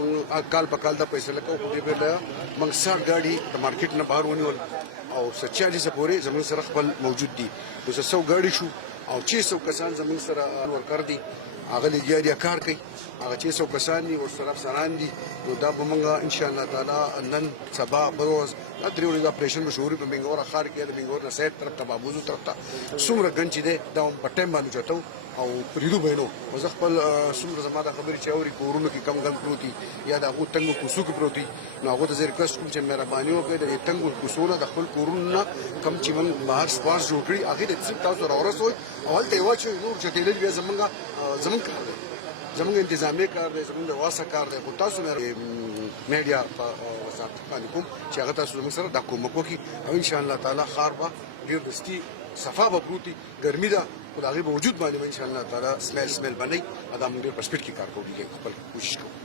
موږ کال په کال دا فیصله کوو په دې بیله موږ 60 ګاډي د مارکیټ نه بهر ونیول او 40 پورې زموږ سره خپل موجود دي نو 100 ګاډي شو او 600 کسان زموږ سره ورکر دي هغه لګیا کار کوي هغه 600 کسان دي ورسره افسران دي نو دا به موږ ان شاء الله تعالی نن سبا بروز دا درې ورځې اپریشن مشهوري په منګور ښار کې د منګور نه سید طرف ته بابوزو طرف ته څومره ګنج دی دا په ټایم باندې چتو او پریدو بینو زه خپل څومره زما د خبرې چې اوري کورونو کې کم ګند پروتي یا د هغو تنګو کوڅو کې پروتي نو هغو ته زه ریکوست کوم چې مهرباني وکړئ د دې تنګو کوڅو نه د خپل کورونو نه کم چې موږ بهر سپاس جوړ کړي هغې ته صرف تاسو راورسوئ او هلته یې واچوئ نور چټېدل بیا زموږ کار دی زموږ انتظامي کار دی زموږ د واسه کار دی خو تاسو میډیا په وزارت باندې کوم چې هغه تاسو زموږ سره دا کومک وکړي او ان شاء الله تعالی ښار به ډېر دستي صفا به پروتي ګرمي ده خو د هغې په وجود باندې به ان شاء الله تعالی سمیل بنئ دا موږ ډېر په سپیډ کې کار کوو خپل کوشش کوو